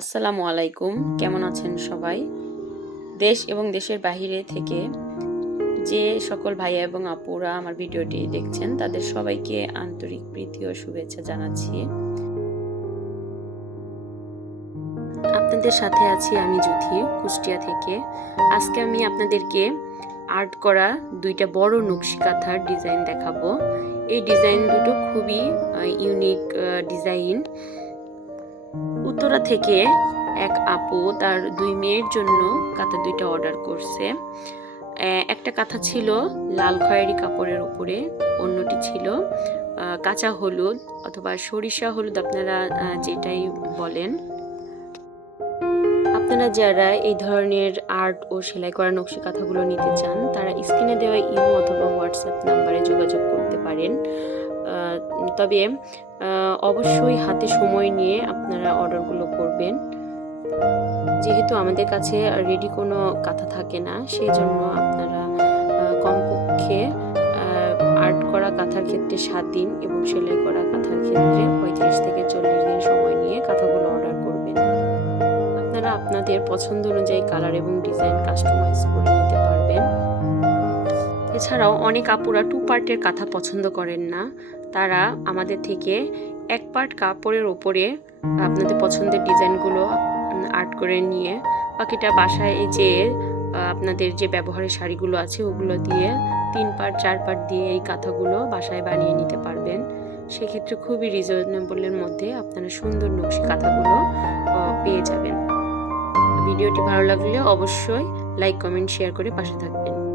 আসসালামু আলাইকুম। কেমন আছেন সবাই? দেশ এবং দেশের বাহিরে থেকে যে সকল ভাইয়া এবং আপুরা আমার ভিডিওটি দেখছেন, তাদের সবাইকে আন্তরিক প্রীতি ও শুভেচ্ছা জানাচ্ছি। আপনাদের সাথে আছি আমি জুথি কুষ্টিয়া থেকে। আজকে আমি আপনাদেরকে আর্ট করা দুইটা বড় নকশি কাঁথার ডিজাইন দেখাবো। এই ডিজাইন দুটো খুবই ইউনিক ডিজাইন উত্তরা থেকে এক আপু তার দুই মেয়ের জন্য কাঁথা দুইটা অর্ডার করছে। একটা কাঁথা ছিল লাল খয়েরি কাপড়ের উপরে, অন্যটি ছিল কাঁচা হলুদ অথবা সরিষা হলুদ আপনারা যেটাই বলেন। আপনারা যারা এই ধরনের আর্ট ও সেলাই করা নকশি কাঁথাগুলো নিতে চান, তারা স্ক্রিনে দেওয়া ইমো অথবা হোয়াটসঅ্যাপ নাম্বারে যোগাযোগ করতে পারেন। তবে অবশ্যই হাতে সময় নিয়ে আপনারা অর্ডারগুলো করবেন। যেহেতু আমাদের কাছে রেডি কোনো কাঁথা থাকে না সেই জন্য আপনারা কমপক্ষে আর্ট করা কাঁথার ক্ষেত্রে সাত দিন এবং সেলাই করা কাঁথার ক্ষেত্রে পঁয়ত্রিশ থেকে চল্লিশ দিন সময় নিয়ে কাঁথাগুলো অর্ডার করবেন। আপনারা আপনাদের পছন্দ অনুযায়ী কালার এবং ডিজাইন কাস্টমাইজ করে নিতে পারবেন। এছাড়াও অনেক আপুরা টু পার্টের কাঁথা পছন্দ করেন না। তারা আমাদের থেকে এক পার্ট কাপড়ের ওপরে আপনাদের পছন্দের ডিজাইনগুলো আর্ট করে নিয়ে বাকিটা বাসায় যে আপনাদের যে ব্যবহারের শাড়িগুলো আছে ওগুলো দিয়ে তিন পার্ট চার পার্ট দিয়ে এই কাঁথাগুলো বাসায় বানিয়ে নিতে পারবেন। সেক্ষেত্রে খুবই রিজনেবলের মধ্যে আপনারা সুন্দর নকশি কাঁথাগুলো পেয়ে যাবেন। ভিডিওটি ভালো লাগলে অবশ্যই লাইক কমেন্ট শেয়ার করে পাশে থাকবেন।